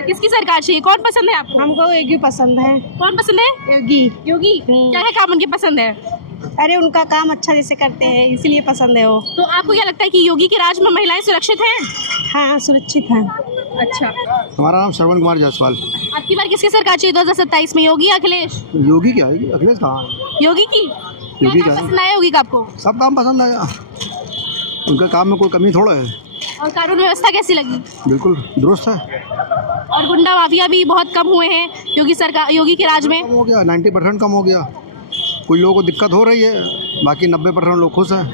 सरकार, किसकी सरकार चाहिए? कौन पसंद है आपको? हमको योगी पसंद है। कौन पसंद है? योगी। योगी। क्या है काम उनके पसंद है? अरे उनका काम अच्छा जैसे करते हैं इसलिए पसंद है वो। तो आपको क्या लगता है कि योगी के राज में महिलाएं सुरक्षित हैं? हाँ सुरक्षित है। अच्छा, हमारा नाम श्रवण कुमार जायसवाल। आपकी बार किसकी सरकार चाहिए 2027 में? योगी या अखिलेश? योगी क्या है? अखिलेश कहाँ है? योगी की। क्या योगी काम का है। पसंद आया योगी का आपको? सब काम पसंद आया, उनके काम में कोई कमी थोड़ा है। और कानून व्यवस्था कैसी लगी? बिल्कुल दुरुस्त है। और गुंडा माफिया भी बहुत कम हुए हैं योगी सरकार, योगी के राज में। कम हो गया, 90% कम हो गया। कुछ लोगों को दिक्कत हो रही है, बाकी 90% लोग खुश हैं।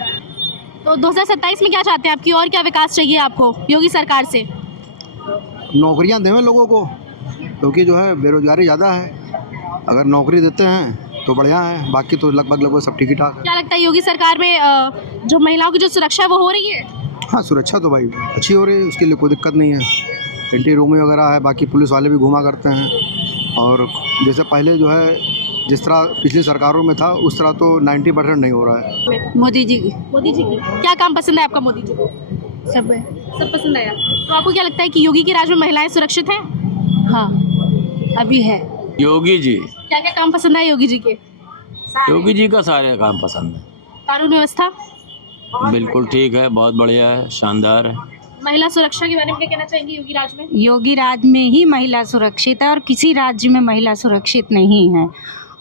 तो 2027 में क्या चाहते हैं आपकी, और क्या विकास चाहिए आपको योगी सरकार से? नौकरियां देवें लोगों को, क्योंकि जो है बेरोजगारी ज़्यादा है। अगर नौकरी देते हैं तो बढ़िया है, बाकी तो लगभग सब ठीक ही ठाक है। क्या लगता है योगी सरकार में जो महिलाओं की जो सुरक्षा है वो हो रही है? हाँ, सुरक्षा तो भाई अच्छी हो रही है, उसके लिए कोई दिक्कत नहीं है। एंटी रोमी वगैरह है, बाकी पुलिस वाले भी घुमा करते हैं। और जैसे पहले जो है जिस तरह पिछली सरकारों में था उस तरह तो 90% नहीं हो रहा है। मोदी जी की। मोदी जी की क्या काम पसंद है आपका मोदी जी को? सब है। सब पसंद आया। तो आपको क्या लगता है कि योगी के राज में महिलाएं सुरक्षित हैं? हाँ अभी है। योगी जी, क्या क्या काम पसंद है योगी जी के? योगी जी का सारे काम पसंद है। कानून व्यवस्था बिल्कुल ठीक है, बहुत बढ़िया है, शानदार है। महिला सुरक्षा के बारे में क्या कहना चाहेंगे योगी राज में? योगी राज में ही महिला सुरक्षित है और किसी राज्य में महिला सुरक्षित नहीं है।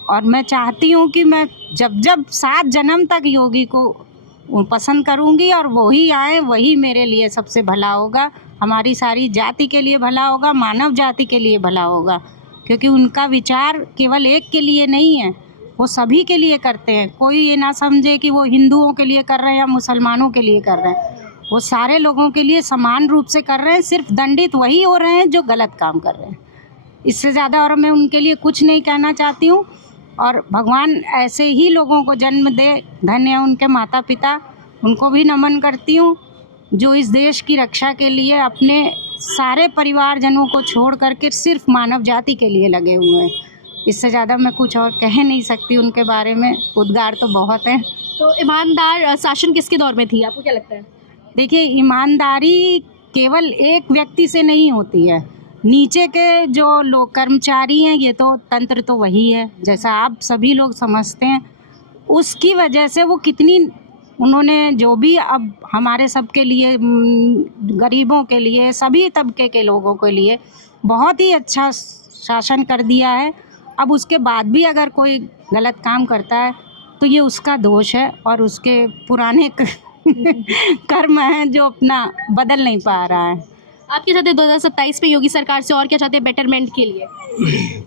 और मैं चाहती हूँ कि मैं जब जब 7 जन्म तक योगी को पसंद करूँगी और वही आए, वही मेरे लिए सबसे भला होगा, हमारी सारी जाति के लिए भला होगा, मानव जाति के लिए भला होगा। क्योंकि उनका विचार केवल एक के लिए नहीं है, वो सभी के लिए करते हैं। कोई ये ना समझे कि वो हिंदुओं के लिए कर रहे हैं या मुसलमानों के लिए कर रहे हैं, वो सारे लोगों के लिए समान रूप से कर रहे हैं। सिर्फ दंडित वही हो रहे हैं जो गलत काम कर रहे हैं। इससे ज़्यादा और मैं उनके लिए कुछ नहीं कहना चाहती हूँ। और भगवान ऐसे ही लोगों को जन्म दे। धन्य है उनके माता पिता, उनको भी नमन करती हूँ जो इस देश की रक्षा के लिए अपने सारे परिवारजनों को छोड़ करके सिर्फ मानव जाति के लिए लगे हुए हैं। इससे ज़्यादा मैं कुछ और कह नहीं सकती उनके बारे में, उद्गार तो बहुत हैं। तो ईमानदार शासन किसके दौर में थी, आपको क्या लगता है? देखिए, ईमानदारी केवल एक व्यक्ति से नहीं होती है, नीचे के जो लोग कर्मचारी हैं, ये तो तंत्र तो वही है जैसा आप सभी लोग समझते हैं। उसकी वजह से वो कितनी, उन्होंने जो भी अब हमारे सब के लिए, गरीबों के लिए, सभी तबके के लोगों के लिए बहुत ही अच्छा शासन कर दिया है। अब उसके बाद भी अगर कोई गलत काम करता है तो ये उसका दोष है और उसके पुराने कर्म हैं जो अपना बदल नहीं पा रहा है। आप क्या चाहते हैं 2027 में योगी सरकार से, और क्या चाहते हैं बेटरमेंट के लिए?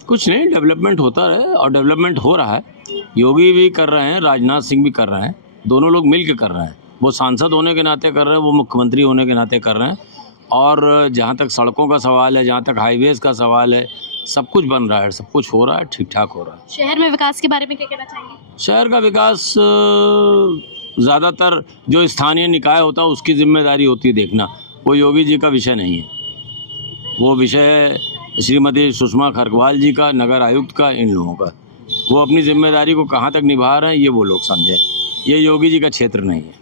कुछ नहीं, डेवलपमेंट होता रहे और डेवलपमेंट हो रहा है। योगी भी कर रहे हैं, राजनाथ सिंह भी कर रहे हैं, दोनों लोग मिल के कर रहे हैं। वो सांसद होने के नाते कर रहे हैं, वो मुख्यमंत्री होने के नाते कर रहे हैं। और जहाँ तक सड़कों का सवाल है, जहाँ तक हाईवेज़ का सवाल है, सब कुछ बन रहा है, सब कुछ हो रहा है, ठीक ठाक हो रहा है। शहर में विकास के बारे में क्या कहना चाहेंगे? शहर का विकास ज़्यादातर जो स्थानीय निकाय होता है उसकी जिम्मेदारी होती है देखना, वो योगी जी का विषय नहीं है। वो विषय श्रीमती सुषमा खरगवाल जी का, नगर आयुक्त का, इन लोगों का। वो अपनी जिम्मेदारी को कहाँ तक निभा रहे हैं ये वो लोग समझें, ये योगी जी का क्षेत्र नहीं है।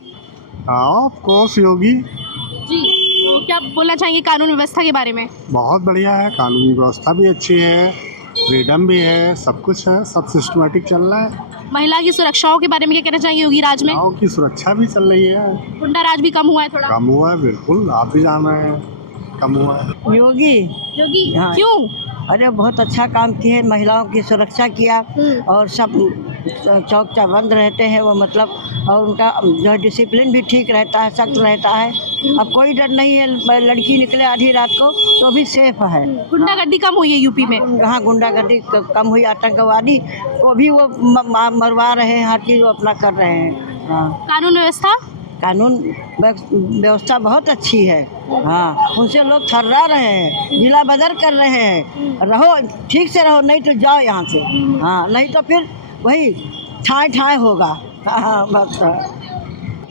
ऑफ कोर्स योगी जी, तो क्या बोलना चाहेंगे कानून व्यवस्था के बारे में? बहुत बढ़िया है, कानूनी व्यवस्था भी अच्छी है, फ्रीडम भी है, सब कुछ है, सब सिस्टमेटिक चल रहा है। महिला की सुरक्षाओं के बारे में क्या कहना चाहेंगे योगी राज में? गाँव की सुरक्षा भी चल रही है। गुंडा राज भी कम हुआ है थोड़ा? कम हुआ है, बिल्कुल, आप भी जान रहे हैं, कम हुआ है। योगी योगी हाँ। क्यों? अरे बहुत अच्छा काम किए, महिलाओं की सुरक्षा किया और सब चौक चौबंद रहते हैं वो, मतलब, और उनका जो है डिसिप्लिन भी ठीक रहता है, सख्त रहता है। अब कोई डर नहीं है, लड़की निकले आधी रात को तो भी सेफ है। गुंडागर्दी कम हुई है यूपी में? हाँ, गुंडागर्दी कम हुई, आतंकवादी को भी वो मरवा रहे हैं, हर चीज़ वो अपना कर रहे हैं। हाँ, कानून व्यवस्था? कानून व्यवस्था बहुत अच्छी है। हाँ, उनसे लोग थर्रा रहे हैं, जिला बदर कर रहे हैं। रहो, ठीक से रहो, नहीं तो जाओ यहाँ से। हाँ, नहीं तो फिर वही ठाए ठाए होगा। हाँ, बस।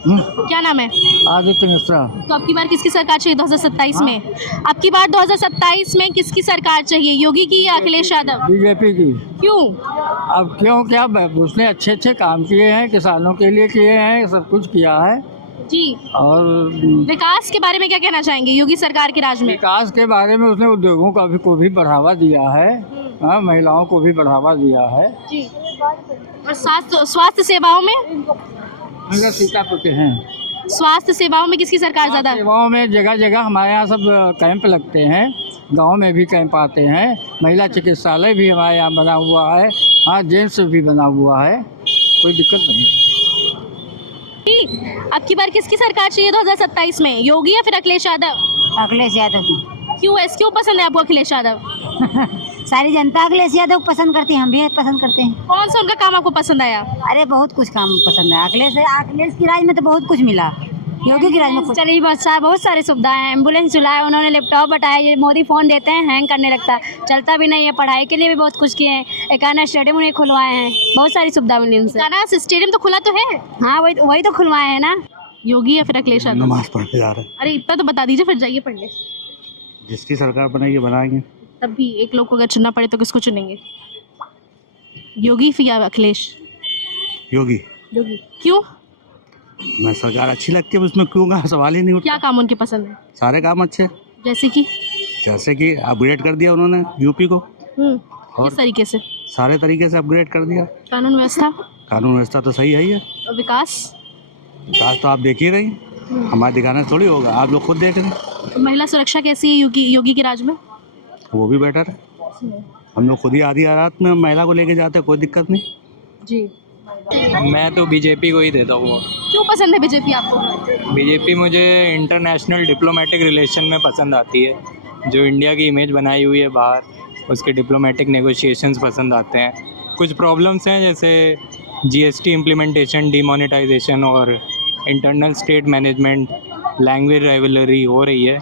क्या नाम है? आदित्य मिश्रा। तो आपकी बार किसकी सरकार चाहिए 2027 में? आपकी बार 2027 में किसकी सरकार चाहिए, योगी की या अखिलेश यादव? बीजेपी की। क्यों? अब क्यों, क्या उसने अच्छे अच्छे काम किए हैं, किसानों के लिए किए हैं, सब कुछ किया है। जी। और विकास के बारे में क्या कहना चाहेंगे योगी सरकार के राज में? विकास के बारे में उसने उद्योगों को भी बढ़ावा दिया है, हाँ, महिलाओं को भी बढ़ावा दिया है। जी। और स्वास्थ्य सेवाओं में? मतलब सीतापुर के हैं। स्वास्थ्य सेवाओं में किसकी सरकार ज्यादा? सेवाओं में जगह जगह हमारे यहाँ सब कैंप लगते हैं, गांव में भी कैंप आते हैं, महिला चिकित्सालय भी हमारे यहाँ बना हुआ है, हाँ, जेम्स भी बना हुआ है, कोई दिक्कत नहीं। अब की बार किसकी सरकार चाहिए 2027 में, योगी या फिर अखिलेश यादव? अखिलेश यादव की। क्यों पसंद है आपको अखिलेश यादव? सारी जनता अखिलेश यादव पसंद करती है, हम भी पसंद करते हैं। कौन सा उनका काम आपको पसंद आया? अरे बहुत कुछ काम पसंद है। अखिलेश की राज में तो बहुत कुछ मिला, योगी की राज में चलिए बहुत सारी सुविधाएं हैं। एम्बुलेंस चलाए उन्होंने, लैपटॉप बताया, ये मोदी फ़ोन देते हैं हैंग करने लगता है, चलता भी नहीं है। पढ़ाई के लिए भी बहुत कुछ किए हैं, एकाना स्टेडियम उन्हें खुलवाए हैं, बहुत सारी सुविधा मिली उनसे। गाना स्टेडियम तो खुला तो है? हाँ, वही तो खुलवाए हैं ना। योगी या फिर अखिलेश यादव? नमाज पढ़ के जा रहे हैं। अरे इतना तो बता दीजिए, फिर जाइए पढ़ने। जिसकी सरकार बनेगी बनाएंगे। तब भी एक लोग को अगर चुनना पड़े तो किसको चुनेंगे, योगी या अखिलेश? योगी। योगी क्यों? मैं सरकार अच्छी लगती है, उसमें क्यों का सवाल ही नहीं उठता। क्या काम उनके पसंद है? सारे काम अच्छे, जैसे कि अपग्रेड कर दिया उन्होंने यूपी को, और किस तरीके से? सारे तरीके से अपग्रेड कर दिया। कानून व्यवस्था तो सही है ही है। और विकास तो आप देख ही रही, हमारे दिखाने से थोड़ी होगा, आप लोग खुद देख रहे हैं। तो महिला सुरक्षा कैसी है योगी के राज में? वो भी बेटर है। हम लोग खुद ही आधी रात में महिला को लेके जाते हैं, कोई दिक्कत नहीं। जी। मैं तो बीजेपी को ही देता हूँ। क्यों पसंद है बीजेपी आपको? बीजेपी मुझे इंटरनेशनल डिप्लोमेटिक रिलेशन में पसंद आती है, जो इंडिया की इमेज बनाई हुई है बाहर, उसके डिप्लोमेटिक नेगोशिएशंस पसंद आते हैं। कुछ प्रॉब्लम्स हैं जैसे जीएसटी इम्प्लीमेंटेशन, डिमोनेटाइजेशन और internal state management, language rivalry हो रही है,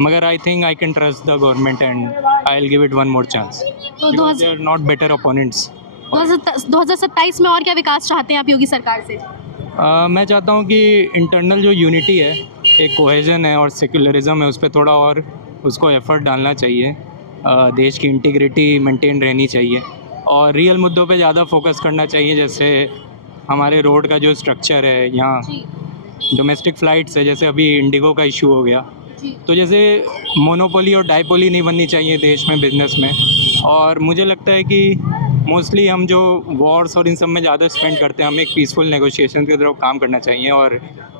मगर I think I can trust the government and I will give it one more chance. तो they are not better opponents. 2027 में और क्या विकास चाहते हैं आप योगी सरकार से? मैं चाहता हूँ कि इंटरनल जो यूनिटी है, एक कोहेजन है और सेक्युलरिज्म है, उस पर थोड़ा और उसको एफर्ट डालना चाहिए। देश की इंटीग्रिटी मेंटेन रहनी चाहिए और रियल मुद्दों पे ज़्यादा फोकस करना चाहिए, जैसे हमारे रोड का जो स्ट्रक्चर है, यहाँ डोमेस्टिक फ़्लाइट्स है, जैसे अभी इंडिगो का इशू हो गया, तो जैसे मोनोपोली और डाइपोली नहीं बननी चाहिए देश में बिजनेस में। और मुझे लगता है कि मोस्टली हम जो वॉर्स और इन सब में ज़्यादा स्पेंड करते हैं, हमें एक पीसफुल नेगोशिएशन की तरफ काम करना चाहिए और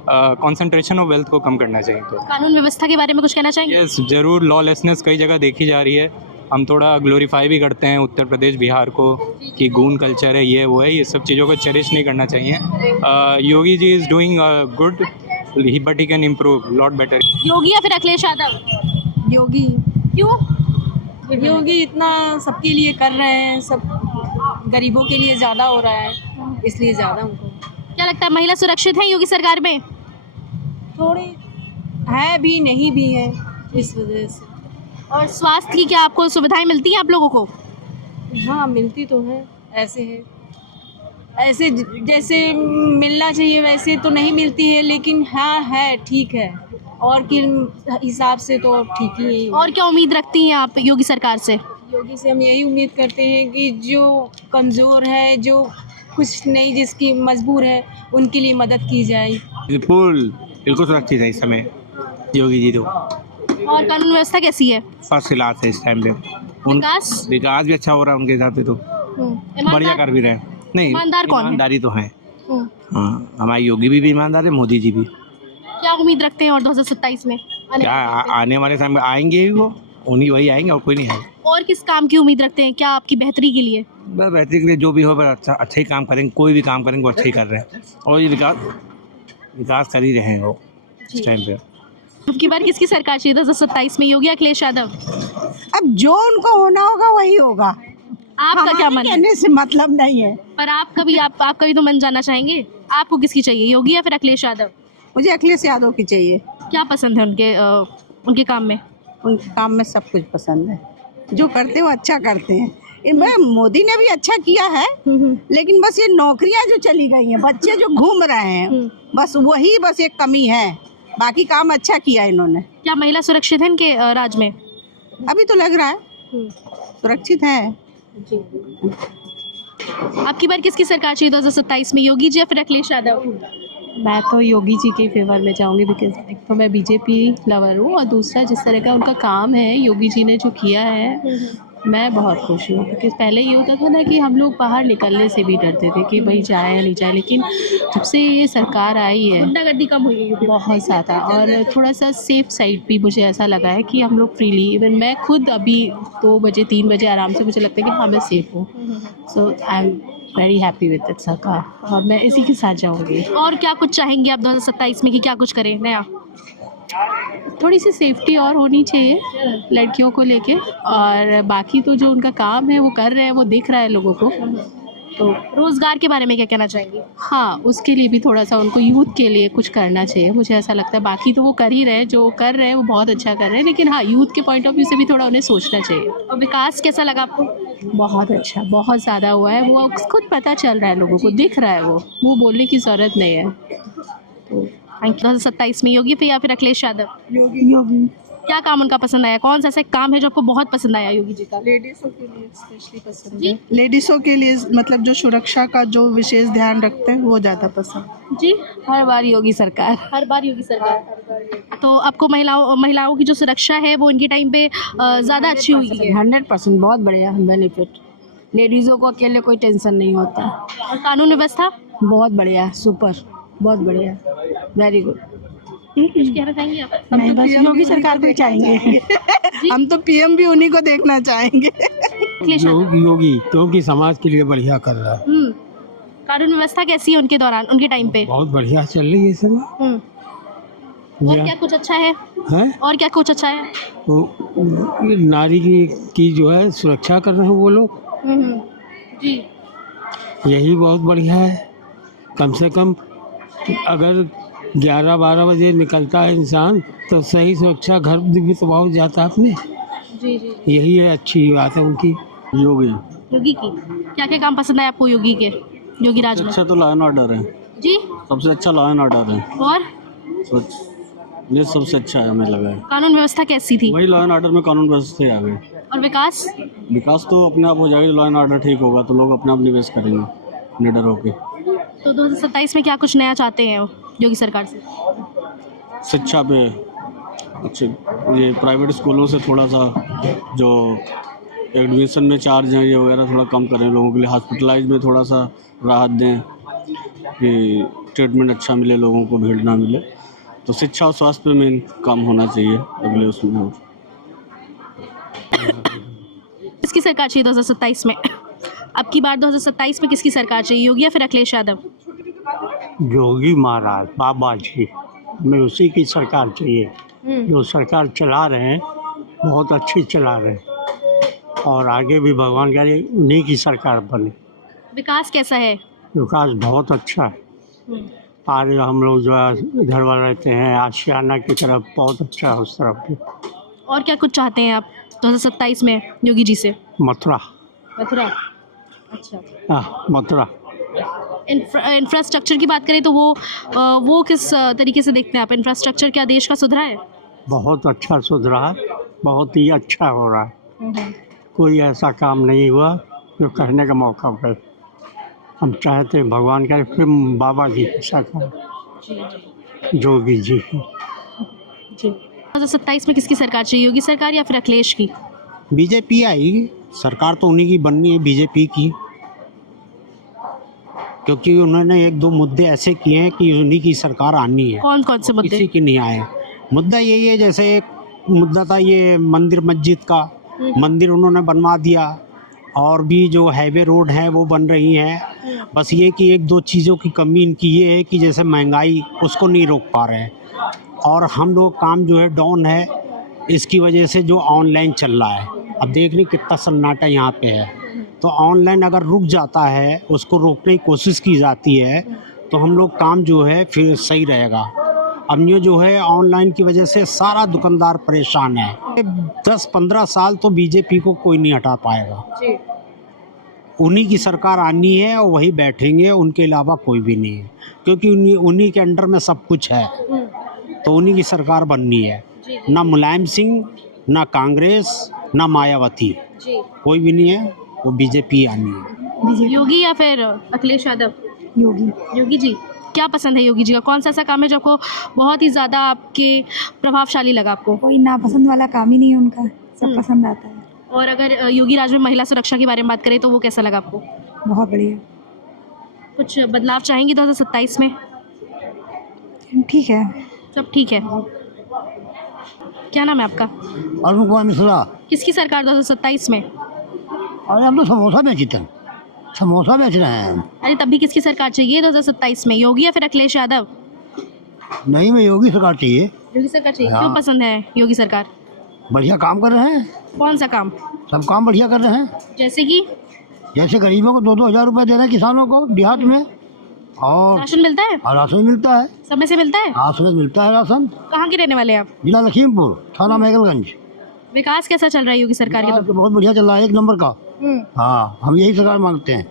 कंसंट्रेशन ऑफ वेल्थ को कम करना चाहिए। तो कानून व्यवस्था के बारे में कुछ कहना चाहेंगे? यस, ज़रूर। लॉलेसनेस कई जगह देखी जा रही है, हम थोड़ा ग्लोरीफाई भी करते हैं उत्तर प्रदेश बिहार को कि गून कल्चर है, ये वो है, ये सब चीज़ों को चेरिश नहीं करना चाहिए। Yogi ji is doing good but he can improve lot better. Yogi या फिर अखिलेश यादव? योगी। क्यों? योगी इतना सबके लिए कर रहे हैं, सब गरीबों के लिए ज़्यादा हो रहा है, इसलिए ज़्यादा उनको। क्या लगता है महिला सुरक्षित है योगी सरकार में? थोड़ी है भी, नहीं भी है, इस वजह से। और स्वास्थ्य की क्या आपको सुविधाएं मिलती हैं आप लोगों को? हाँ, मिलती तो है, ऐसे जैसे मिलना चाहिए वैसे तो नहीं मिलती है, लेकिन हाँ है, ठीक है, और के हिसाब से तो ठीक ही है। और क्या उम्मीद रखती हैं आप योगी सरकार से? योगी से हम यही उम्मीद करते हैं कि जो कमज़ोर है, जो कुछ नहीं, जिसकी मजबूर है, उनके लिए मदद की जाए। बिल्कुल सुरक्षित है इस समय योगी जी तो। और कानून व्यवस्था कैसी है? फर्स्ट क्लास है इस टाइम पे। विकास विकास भी अच्छा हो रहा है उनके हिसाब से तो, बढ़िया कर भी रहे हैं। नहीं, ईमानदार कौन है? ईमानदारी तो है। हाँ, हमारे योगी भी ईमानदार है, मोदी जी भी। क्या उम्मीद रखते हैं और 2027 में? क्या आने वाले समय में आएंगे ही वो, उन्हीं वही आएंगे और कोई नहीं आएगा। और किस काम की उम्मीद रखते हैं, क्या आपकी बेहतरी के लिए? बस बेहतरी के लिए जो भी हो, बस अच्छा ही काम करेंगे, कोई भी काम करेंगे वो अच्छा ही कर रहे हैं, और ये विकास कर ही रहे हैं वो इस टाइम पे। अब की बार किसकी सरकार चाहिए 2027 में, योगी अखिलेश यादव? अब जो उनको होना होगा वही होगा, आपका क्या मन है? कहने से मतलब नहीं है। पर आपका भी तो मन जानना चाहेंगे, आपको किसकी चाहिए, योगी या फिर अखिलेश यादव? मुझे अखिलेश यादव की चाहिए। क्या पसंद है उनके काम में? उनके काम में सब कुछ पसंद है, जो करते हैं वो अच्छा करते हैं। मोदी ने भी अच्छा किया है, लेकिन बस ये नौकरियां जो चली गई हैं, बच्चे जो घूम रहे हैं, बस वही बस एक कमी है, बाकी काम अच्छा किया इन्होंने। क्या महिला सुरक्षित है इनके राज में? अभी तो लग रहा है सुरक्षित है। आपकी बार किसकी सरकार चाहिए 2027 में, योगी जी या फिर अखिलेश यादव? मैं तो योगी जी के फेवर में जाऊंगी, बिकॉज एक तो मैं बीजेपी लवर हूँ और दूसरा जिस तरह का उनका काम है योगी जी ने जो किया है मैं बहुत खुश हूँ। बिकॉज पहले ये होता था ना कि हम लोग बाहर निकलने से भी डरते थे कि भाई जाए या नहीं जाए, लेकिन जब से ये सरकार आई है गुंडागर्दी कम हुई है बहुत ज़्यादा, और थोड़ा सा सेफ साइड भी मुझे ऐसा लगा है कि हम लोग फ्रीली, इवन मैं खुद अभी 2 बजे 3 बजे आराम से मुझे लगता है कि हाँ मैं सेफ हूँ। So I am very happy with it सरकार, और मैं इसी के साथ जाऊँगी। और क्या कुछ चाहेंगे आप 2027 में कि क्या कुछ करें नया? थोड़ी सी सेफ्टी और होनी चाहिए लड़कियों को लेके, और बाकी तो जो उनका काम है वो कर रहे हैं, वो दिख रहा है लोगों को। तो रोजगार के बारे में क्या कहना चाहेंगे? हाँ, उसके लिए भी थोड़ा सा उनको यूथ के लिए कुछ करना चाहिए, मुझे ऐसा लगता है। बाकी तो वो कर ही रहे हैं, जो कर रहे हैं वो बहुत अच्छा कर रहे हैं, लेकिन हाँ यूथ के पॉइंट ऑफ व्यू से भी थोड़ा उन्हें सोचना चाहिए। और विकास कैसा लगा आपको? बहुत अच्छा, बहुत ज़्यादा हुआ है, वो खुद पता चल रहा है, लोगों को दिख रहा है, वो बोलने की ज़रूरत नहीं है। तो 2027 में योगी या फिर अखिलेश यादव? योगी। क्या काम उनका पसंद आया? कौन सा ऐसा काम है जो आपको बहुत पसंद आया योगी जी का? लेडीज़ों के लिए स्पेशली पसंद है। लेडीज़ों के लिए मतलब जो सुरक्षा का जो विशेष ध्यान रखते हैं वो ज़्यादा पसंद। जी, हर बार योगी सरकार। हर बार योगी सरकार। तो आपको महिलाओं की जो सुरक्षा है वो इनके टाइम पे ज़्यादा अच्छी हुई है? 100% बहुत बढ़िया बेनिफिट, लेडीज़ों को अकेले कोई टेंशन नहीं होता। और कानून व्यवस्था? बहुत बढ़िया, सुपर, बहुत बढ़िया, वेरी गुड। कुछ कहना चाहेंगे आप? हम बस योगी सरकार को ही चाहेंगे। हम तो पीएम भी उन्हीं को देखना चाहेंगे। अखिलेश यादव। योगी क्योंकि समाज के लिए बढ़िया कर रहा है, कानून व्यवस्था कैसी है उनके दौरान, उनके टाइम पे? बहुत बढ़िया चल रही है सब। और क्या कुछ अच्छा है? और क्या कुछ अच्छा है? वो नारी की जो है सुरक्षा कर रहे हैं वो लोग, जी, यही बहुत बढ़िया है। कम से कम अगर 11-12 बजे निकलता है इंसान तो सही सुरक्षा घर भी तो पहुँच जाता है अपने। जी जी। यही है अच्छी बात है उनकी। योगी की क्या क्या काम पसंद है आपको योगी के, योगी राज में? अच्छा तो लॉ एंड ऑर्डर है, जी, सबसे अच्छा लॉ एंड ऑर्डर है। और ये सबसे अच्छा है हमें लगा है। कानून व्यवस्था कैसी थी? वही लॉ एंड ऑर्डर में कानून व्यवस्था ही आ गई। और विकास? विकास तो अपने आप हो जाएगा, लॉ एंड ऑर्डर ठीक होगा तो लोग अपने आप निवेश करेंगे निडर होके। तो 2027 में क्या कुछ नया चाहते हैं योगी सरकार से? शिक्षा पे अच्छे, ये प्राइवेट स्कूलों से थोड़ा सा जो एडमिशन में चार्ज हैं ये वगैरह थोड़ा कम करें लोगों के लिए, हॉस्पिटलाइज में थोड़ा सा राहत दें कि ट्रीटमेंट अच्छा मिले, लोगों को भीड़ ना मिले। तो शिक्षा और स्वास्थ्य पे मेन काम होना चाहिए अगले उसमें। और किसकी सरकार चाहिए 2027 में? अब की बार 2027 में किसकी सरकार चाहिए, योगी या फिर अखिलेश यादव? योगी महाराज बाबा जी, हमें उसी की सरकार चाहिए। जो सरकार चला रहे हैं बहुत अच्छी चला रहे हैं, और आगे भी भगवान करे उन्हीं की सरकार बने। विकास कैसा है? विकास बहुत अच्छा है। आज हम लोग जो है इधर वाले रहते हैं आशियाना की तरफ, बहुत अच्छा है उस तरफ भी। और क्या कुछ चाहते हैं आप 2027 में योगी जी से? मथुरा। मथुरा? अच्छा। हाँ, मथुरा। इंफ्रास्ट्रक्चर की बात करें तो वो किस तरीके से देखते हैं आप? इंफ्रास्ट्रक्चर क्या देश का सुधरा है? बहुत अच्छा सुधरा है, बहुत ही अच्छा हो रहा है। कोई ऐसा काम नहीं हुआ जो कहने का मौका पे। हम चाहते हैं भगवान का फिर बाबा जी की सरकार, योगी जी की। 2027 में किसकी सरकार चाहिए, योगी सरकार या फिर अखिलेश की? बीजेपी आएगी, सरकार तो उन्हीं की बननी है, बीजेपी की, क्योंकि उन्होंने 1-2 मुद्दे ऐसे किए हैं कि उन्हीं की सरकार आनी है। कौन कौन से मुद्दे? किसी की नहीं आए। मुद्दा यही है, जैसे एक मुद्दा था ये मंदिर मस्जिद का, मंदिर उन्होंने बनवा दिया, और भी जो हाईवे रोड हैं वो बन रही हैं। बस ये कि 1-2 चीज़ों की कमी इनकी ये है कि जैसे महंगाई उसको नहीं रोक पा रहे हैं, और हम लोग काम जो है डाउन है, इसकी वजह से जो ऑनलाइन चल रहा है, अब देख रही कितना सन्नाटा यहाँ पे है। तो ऑनलाइन अगर रुक जाता है, उसको रोकने की कोशिश की जाती है तो हम लोग काम जो है फिर सही रहेगा। अब ये जो है ऑनलाइन की वजह से सारा दुकानदार परेशान है। 10-15 साल तो बीजेपी को कोई नहीं हटा पाएगा। उन्हीं की सरकार आनी है और वही बैठेंगे, उनके अलावा कोई भी नहीं है, क्योंकि उन्हीं के अंडर में सब कुछ है। तो उन्हीं की सरकार बननी है, ना मुलायम सिंह, ना कांग्रेस, ना मायावती, कोई भी नहीं है, वो बीजेपी आनी है। योगी या फिर अखिलेश यादव? योगी। योगी जी, क्या पसंद है योगी जी का? कौन सा ऐसा काम है जो आपको बहुत ही ज़्यादा आपके प्रभावशाली लगा आपको? कोई नापसंद वाला काम ही नहीं है उनका, सब पसंद आता है। और अगर योगी राज में महिला सुरक्षा के बारे में बात करें तो वो कैसा लगा आपको? बहुत बढ़िया। कुछ बदलाव चाहेंगी 2027 में? ठीक है, सब ठीक है। क्या नाम है आपका? अरुण कुमार मिश्रा। किसकी सरकार 2027 में? अरे हम तो समोसा बेचते हैं, समोसा बेच रहे हैं। अरे तब भी किसकी सरकार चाहिए 2027 में, योगी या फिर अखिलेश यादव? नहीं, मैं योगी सरकार चाहिए। योगी सरकार चाहिए। हाँ। क्यों पसंद है योगी सरकार? बढ़िया काम कर रहे हैं। कौन सा काम? सब काम बढ़िया कर रहे हैं। जैसे कि जैसे गरीबों को 2-2 हज़ार रुपये दे रहे हैं किसानों को देहात में, और राशन मिलता है? राशन मिलता है। समय से मिलता है? हाँ, समय मिलता है राशन। कहाँ के रहने वाले हैं आप? जिला लखीमपुर, थाना महगलगंज। विकास कैसा चल रहा है योगी सरकार के? तो बहुत बढ़िया चल रहा है, 1 नंबर का। हाँ, हम यही सरकार मांगते हैं,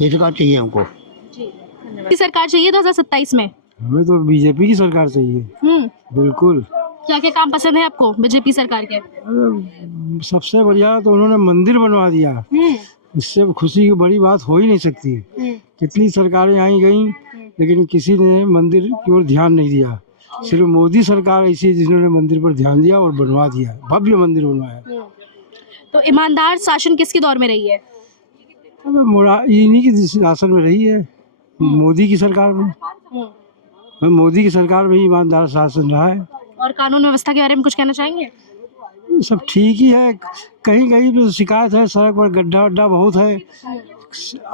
यही सरकार चाहिए हमको। किसकी सरकार चाहिए 2027 में? हमें तो बीजेपी की सरकार चाहिए। बिल्कुल। क्या क्या काम पसंद है आपको बीजेपी सरकार के? सबसे बढ़िया तो उन्होंने मंदिर बनवा दिया, इससे खुशी की बड़ी बात हो ही नहीं सकती। कितनी सरकारें आई गई लेकिन किसी ने मंदिर की ओर ध्यान नहीं दिया। सिर्फ मोदी सरकार ऐसी है जिन्होंने मंदिर पर ध्यान दिया और बनवा दिया, भव्य मंदिर बनवाया। तो ईमानदार शासन किसके दौर में रही है? इन्हीं की शासन में रही है, मोदी की सरकार में। मोदी की सरकार में ईमानदार शासन रहा है। और कानून व्यवस्था के बारे में कुछ कहना चाहेंगे? सब ठीक ही है, कहीं कहीं पे शिकायत है, सड़क पर गड्ढा वड्ढा बहुत है,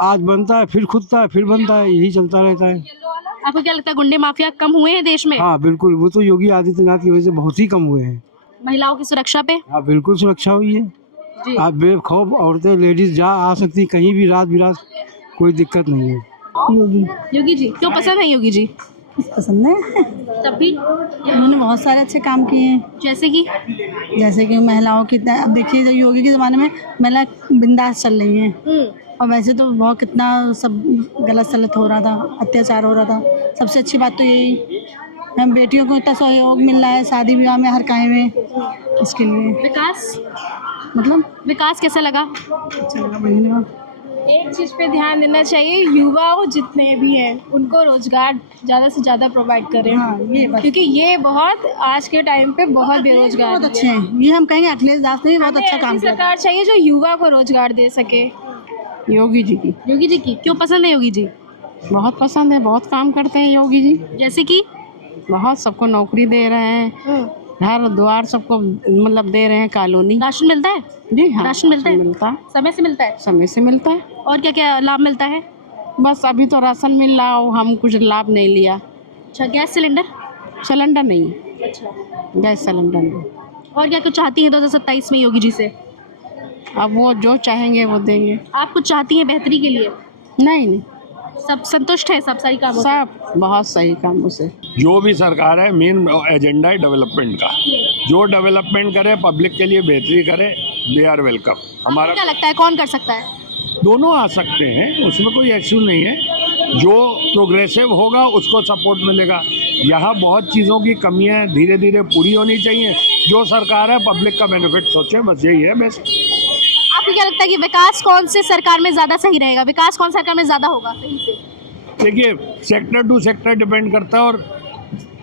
आज बनता है फिर खुदता है फिर बनता है, यही चलता रहता है। आपको क्या लगता है गुंडे माफिया कम हुए हैं देश में? हाँ बिल्कुल, वो तो योगी आदित्यनाथ की वजह से बहुत ही कम हुए हैं। महिलाओं की सुरक्षा पे? हाँ बिल्कुल सुरक्षा हुई है। आप बेखौफ औरतें लेडीज जा आ सकती कहीं भी रात बिरात, कोई दिक्कत नहीं है। योगी जी क्यों पसंद है योगी जी? पसंद है। तब भी उन्होंने बहुत सारे अच्छे काम किए हैं। जैसे कि महिलाओं की, अब देखिए जो योगी के ज़माने में महिला बिंदास चल रही हैं, और वैसे तो बहुत कितना सब गलत सलत हो रहा था, अत्याचार हो रहा था। सबसे अच्छी बात तो यही, हम बेटियों को इतना सहयोग मिल रहा है शादी विवाह में, हर काम में, इसके लिए। विकास मतलब विकास कैसा लगा? अच्छा लगा, बढ़िया। एक चीज़ पे ध्यान देना चाहिए, युवाओं जितने भी हैं उनको रोजगार ज़्यादा से ज़्यादा प्रोवाइड करें। हाँ, ये बात। क्योंकि ये बहुत आज के टाइम पे बहुत बेरोजगार बहुत अच्छे हैं, ये हम कहेंगे अखिलेश दास ने भी बहुत अच्छा काम किया। सरकार चाहिए जो युवा को रोजगार दे सके। योगी जी की। योगी जी की क्यों पसंद है योगी जी? बहुत पसंद है, बहुत काम करते हैं योगी जी। जैसे कि बहुत सबको नौकरी दे रहे हैं, घर द्वार सबको मतलब दे रहे हैं, कॉलोनी। राशन मिलता है? जी हाँ, राशन मिलता है? मिलता है, समय से मिलता है? समय से मिलता है। और क्या क्या लाभ मिलता है? बस अभी तो राशन मिल रहा हो, हम कुछ लाभ नहीं लिया। अच्छा, गैस सिलेंडर? सिलेंडर नहीं। अच्छा, गैस सिलेंडर नहीं। और क्या कुछ चाहती हैं 2027 में योगी जी से? अब वो जो चाहेंगे वो देंगे। आप कुछ चाहती हैं बेहतरी के लिए? नहीं, सब संतुष्ट है सब सही कामों से? सब बहुत सही कामों से। जो भी सरकार है, मेन एजेंडा है डेवलपमेंट का। जो डेवलपमेंट करे, पब्लिक के लिए बेहतरी करे, दे आर वेलकम। हमारा क्या लगता है कौन कर सकता है? दोनों आ सकते हैं, उसमें कोई इश्यू नहीं है। जो प्रोग्रेसिव होगा उसको सपोर्ट मिलेगा। यहाँ बहुत चीज़ों की कमियाँ धीरे धीरे पूरी होनी चाहिए। जो सरकार है पब्लिक का बेनिफिट सोचे, बस यही है बेसिक। आपको क्या लगता है कि विकास कौन से सरकार में ज़्यादा सही रहेगा? विकास कौन सरकार में ज़्यादा होगा सही से? देखिए, सेक्टर टू सेक्टर डिपेंड करता है और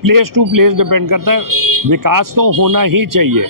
प्लेस टू प्लेस डिपेंड करता है। विकास तो होना ही चाहिए।